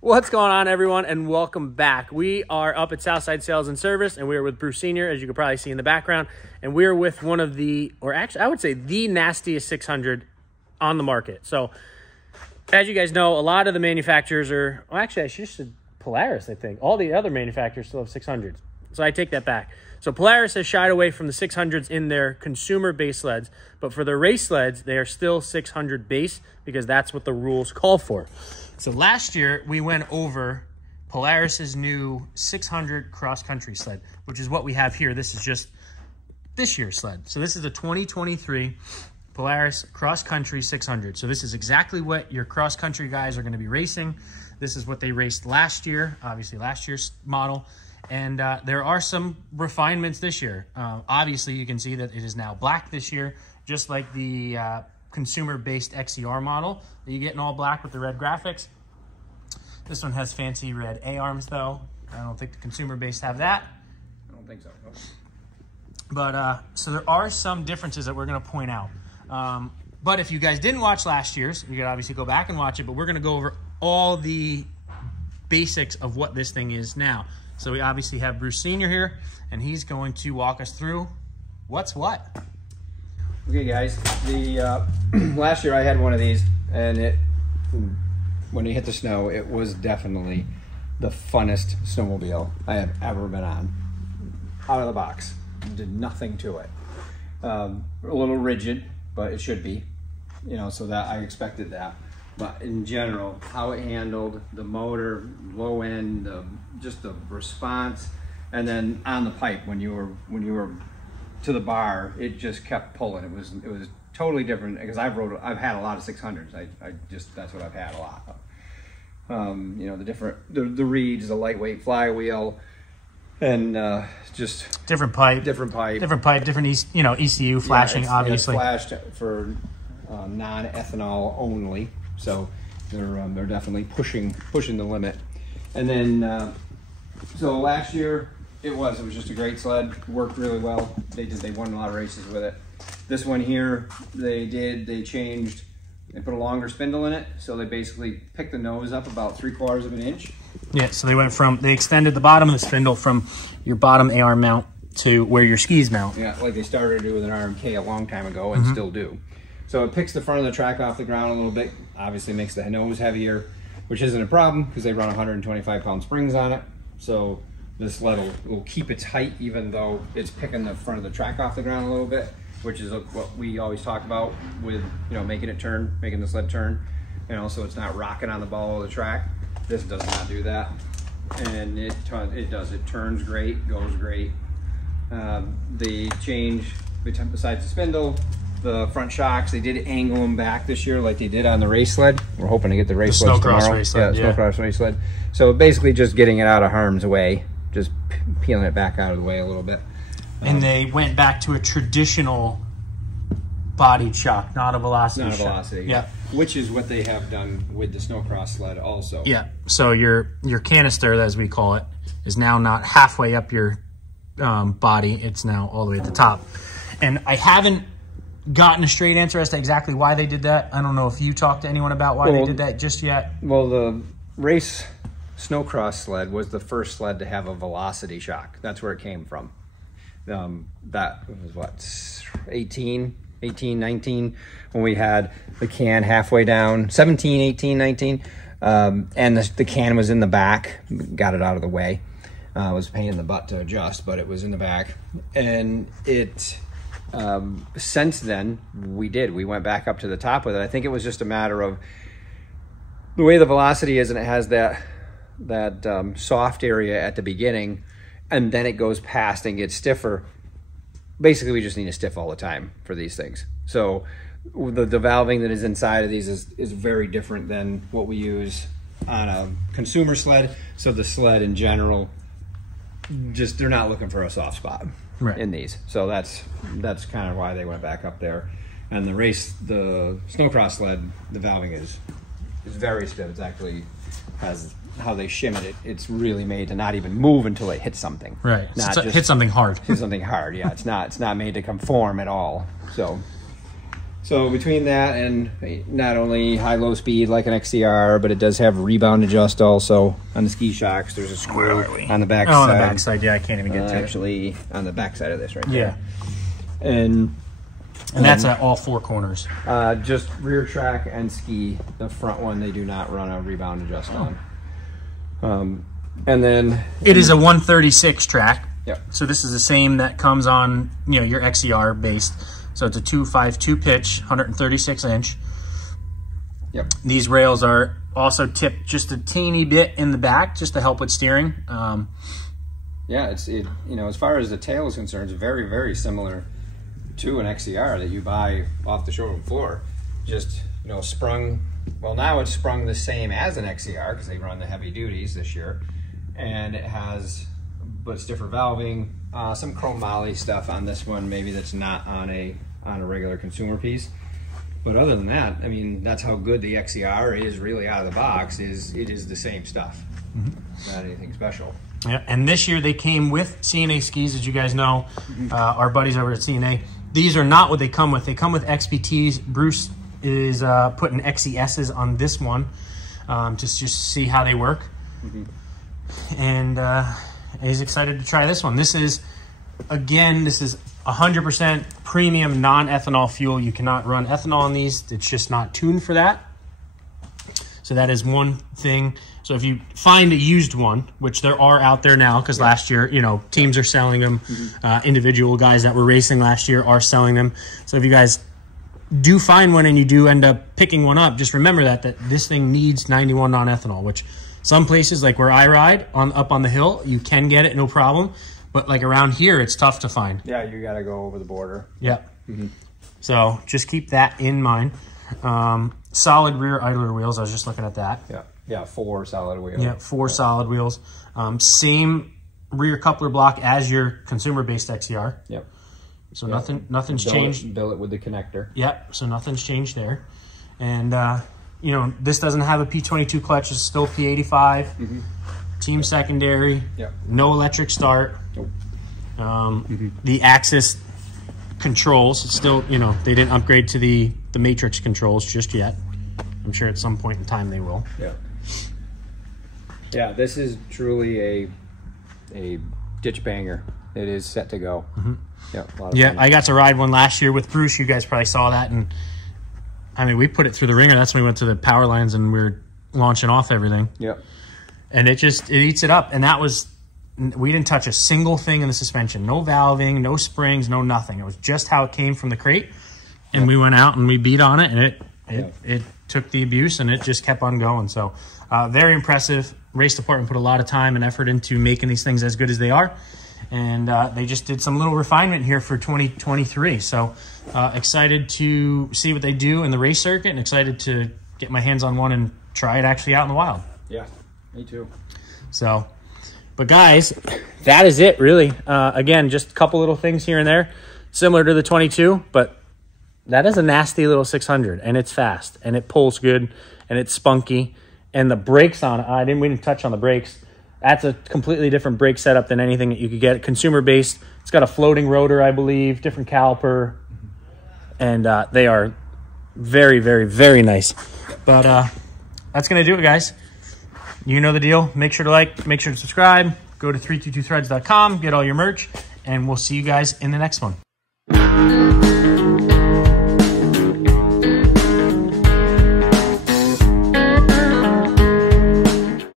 What's going on, everyone, and welcome back. We are up at Southside Sales and Service, and we are with Bruce Sr., as you can probably see in the background, and we are with one of the, or actually I would say the nastiest 600 on the market. So as you guys know, a lot of the manufacturers are, well, actually I should have said Polaris, I think. All the other manufacturers still have 600s. So I take that back. So Polaris has shied away from the 600s in their consumer base sleds, but for their race sleds, they are still 600 base because that's what the rules call for. So last year, we went over Polaris's new 600 cross-country sled, which is what we have here. This is just this year's sled. So this is the 2023 Polaris cross-country 600. So this is exactly what your cross-country guys are going to be racing. This is what they raced last year, obviously last year's model. And there are some refinements this year. Obviously, you can see that it is now black this year, just like the consumer-based XCR model that you get in all black with the red graphics. This one has fancy red A-arms, though. I don't think the consumer-based have that. I don't think so. No. But so there are some differences that we're going to point out. But if you guys didn't watch last year's, you could obviously go back and watch it, but we're going to go over all the basics of what this thing is now. So we obviously have Bruce Sr. here, and he's going to walk us through what's what. Okay, guys. The last year I had one of these, and when it hit the snow, it was definitely the funnest snowmobile I have ever been on. Out of the box, did nothing to it. A little rigid, but it should be, you know. So that I expected that. But in general, how it handled, the motor, low end, just the response, and then on the pipe when you were to the bar, it just kept pulling. It was totally different because I've had a lot of 600s. I just, that's what I've had a lot of. You know, the reeds, the lightweight flywheel, and just different pipe, different ECU flashing, yeah, obviously. It's flashed for non-ethanol only. So they're definitely pushing the limit. And then so last year it was just a great sled, worked really well. They won a lot of races with it. This one here they put a longer spindle in it, so they basically picked the nose up about 3/4 of an inch. Yeah, so they extended the bottom of the spindle from your bottom AR mount to where your skis mount. Yeah, like they started to do with an RMK a long time ago and still do. So it picks the front of the track off the ground a little bit, obviously makes the nose heavier, which isn't a problem because they run 125-pound springs on it. So this sled will keep its height even though it's picking the front of the track off the ground a little bit, which is what we always talk about with, you know, making the sled turn, you know, so it's not rocking on the ball of the track. This does not do that, and it turns great, goes great. They change, besides the spindle, the front shocks, they did angle them back this year like they did on the race sled. We're hoping to get the race sled tomorrow. Race sled, yeah, snowcross race sled. So basically just getting it out of harm's way, just peeling it back out of the way a little bit. And they went back to a traditional bodied shock, not a velocity shock. Not a velocity, yeah. Which is what they have done with the snowcross sled also. Yeah, so your canister, as we call it, is now not halfway up your body, it's now all the way at the top. And I haven't gotten a straight answer as to exactly why they did that. I don't know if you talked to anyone about why they did that just yet. Well, the race snowcross sled was the first sled to have a velocity shock. That's where it came from. That was what, 18, 19, when we had the can halfway down, 17, 18, 19, and the can was in the back. Got it out of the way. It was a pain in the butt to adjust, but it was in the back. And it, since then, we went back up to the top with it. I think it was just a matter of the way the velocity is, and it has that soft area at the beginning, and then it goes past and gets stiffer. Basically, we just need to stiff all the time for these things. So the valving that is inside of these is very different than what we use on a consumer sled. So the sled in general, just, they're not looking for a soft spot in these. So that's kind of why they went back up there. And the snowcross sled, the valving It's very stiff. It's actually has how they shim it. It's really made to not even move until it hits something. Right. Not so just hit something hard. hit something hard. Yeah. It's not made to conform at all. So between that and not only high-low speed like an XCR, but it does have rebound adjust also on the ski shocks. There's a screw on the back side. Oh, on the back side. Yeah, I can't even get to actually on the back side of this right there. Yeah. And that's at all 4 corners. Just rear track and ski. The front one they do not run a rebound adjust on. And then it is a 136 track. Yep. So this is the same that comes on, you know, your XCR based. So it's a 252 pitch, 136 inch. Yep. These rails are also tipped just a teeny bit in the back, just to help with steering. Yeah, you know, as far as the tail is concerned, it's very, very similar to an XCR that you buy off the showroom floor. Just, you know, sprung. Well, now it's sprung the same as an XCR because they run the heavy duties this year, and it has, but it's different valving. Some chrome moly stuff on this one, maybe that's not on a regular consumer piece. But other than that, I mean, that's how good the XCR is really out of the box. It is the same stuff. Mm-hmm. Not anything special. Yeah, and this year they came with CNA skis, as you guys know. Our buddies over at CNA. These are not what they come with. They come with XPTs. Bruce is putting XESs on this one to just see how they work. Mm-hmm. And he's excited to try this one. This is, again, this is 100% premium non-ethanol fuel. You cannot run ethanol on these. It's just not tuned for that. So that is one thing. So if you find a used one, which there are out there now, because last year, you know, teams are selling them. Mm-hmm. Individual guys that were racing last year are selling them. So if you guys do find one and you do end up picking one up, just remember that this thing needs 91 non-ethanol, which some places, like where I ride up on the hill, you can get it, no problem. But like around here, it's tough to find. Yeah, you got to go over the border. Yeah. Mm-hmm. So just keep that in mind. Solid rear idler wheels. I was just looking at that. Yeah. Yeah, 4 solid wheels. Yeah, 4 solid wheels. Same rear coupler block as your consumer-based XCR. Yep. So nothing's changed. Billet with the connector. Yep. So nothing's changed there. And you know, this doesn't have a P22 clutch. It's still P85. Mm-hmm. Team secondary. Yep. No electric start. Nope. The axis controls, it's still, you know, they didn't upgrade to the matrix controls just yet. I'm sure at some point in time they will. Yeah. Yeah, this is truly a ditch banger. It is set to go. Mm-hmm. Yeah, I got to ride one last year with Bruce. You guys probably saw that, and I mean, we put it through the ringer. That's when we went to the power lines and we were launching off everything. Yep. And it eats it up. And that was, we didn't touch a single thing in the suspension. No valving, no springs, no nothing. It was just how it came from the crate. And we went out and we beat on it, and it took the abuse and it just kept on going. So very impressive. Race department put a lot of time and effort into making these things as good as they are. And they just did some little refinement here for 2023. So excited to see what they do in the race circuit, and excited to get my hands on one and try it actually out in the wild. Yeah, me too. So, but guys, that is it really. Again, just a couple little things here and there, similar to the 22, but that is a nasty little 600, and it's fast, and it pulls good, and it's spunky, and the brakes on it, we didn't touch on the brakes. That's a completely different brake setup than anything that you could get. Consumer-based. It's got a floating rotor, I believe, different caliper, and they are very, very, very nice. But that's going to do it, guys. You know the deal. Make sure to like, make sure to subscribe. Go to 322threads.com, get all your merch, and we'll see you guys in the next one.